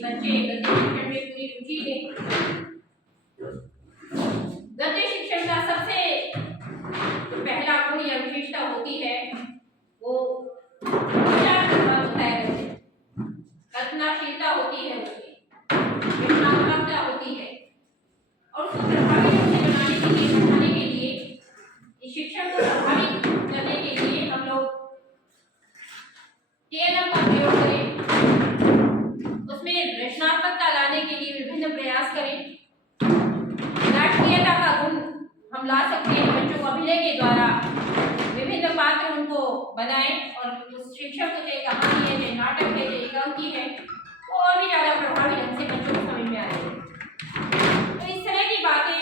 बच्चे गद्य शिक्षण में पूरी रुचि लें। गद्य शिक्षण का सबसे पहला गुण या विशेषता होती है वो होता है, कल्पनाशीलता होती है, उसकी रचनात्मकता होती है और उसको प्रभावी रूप से बनाने के लिए, बढ़ाने के लिए, इस शिक्षण को प्रभावी करने के लिए हम लोग TLM का प्रयोग करें, उसमें रचनात्मकता लाने के लिए विभिन्न प्रयास करें। नाटकीयता का गुण हम ला सकते हैं, बच्चों को अभिनय के द्वारा विभिन्न पात्र उनको बनाएं और उस शिक्षक को चाहे कहानी है, चाहे नाटक है, चाहे एकांकी है, वो और भी ज़्यादा प्रभावी ढंग से बच्चों को समझ में आएगी। तो इस तरह की बातें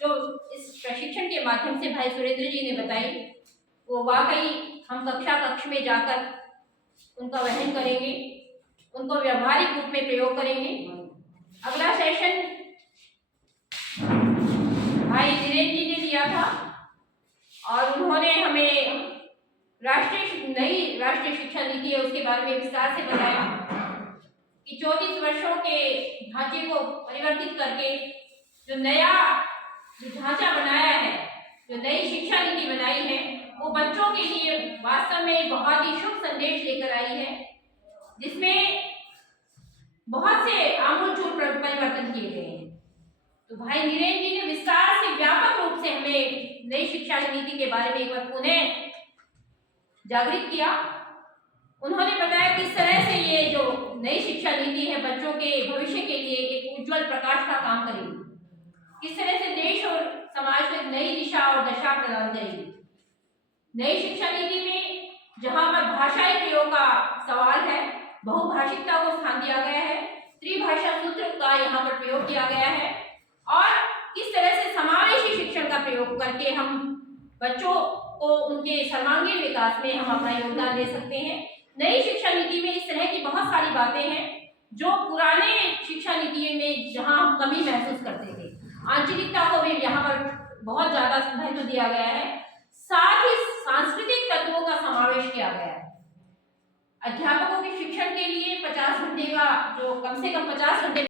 जो इस प्रशिक्षण के माध्यम से भाई सुरेंद्र जी ने बताई, वो वाकई हम कक्ष में जाकर उनका वहन करेंगे, उनको व्यवहारिक रूप में प्रयोग करेंगे। अगला सेशन भाई धीरेन्द्र जी ने लिया था और उन्होंने हमें नई राष्ट्रीय शिक्षा नीति है उसके बारे में विस्तार से बताया कि 34 वर्षों के ढांचे को परिवर्तित करके जो नया ढांचा बनाया है, जो नई शिक्षा नीति बनाई है, वो बच्चों के लिए वास्तव में बहुत ही शुभ संदेश लेकर आई है, जिसमें बहुत से आमूलचूल परिवर्तन किए गए हैं। तो भाई नीरेन जी ने विस्तार से व्यापक रूप से हमें नई शिक्षा नीति के बारे में एक बार पुनः जागृत किया। उन्होंने बताया किस तरह से ये जो नई शिक्षा नीति है बच्चों के भविष्य के लिए एक उज्जवल प्रकाश का काम करेगी, किस तरह से देश और समाज को एक नई दिशा और दशा प्रदान करेगी। नई शिक्षा नीति में जहां पर भाषाई प्रयोग का सवाल है, बहुभाषिकता को स्थान दिया गया है, त्रिभाषा सूत्र का यहाँ पर प्रयोग किया गया है और किस तरह से समावेशी शिक्षण का प्रयोग करके हम बच्चों को उनके सर्वांगीण विकास में हम अपना योगदान दे सकते हैं। नई शिक्षा नीति में इस तरह की बहुत सारी बातें हैं जो पुराने शिक्षा नीति में जहां हम कमी महसूस करते थे, आंचलिकता को भी यहाँ पर बहुत ज्यादा महत्व दिया गया है, साथ ही सांस्कृतिक तत्वों का समावेश किया गया है। अध्यापकों के शिक्षण के लिए 50 घंटे का जो कम से कम 50 घंटे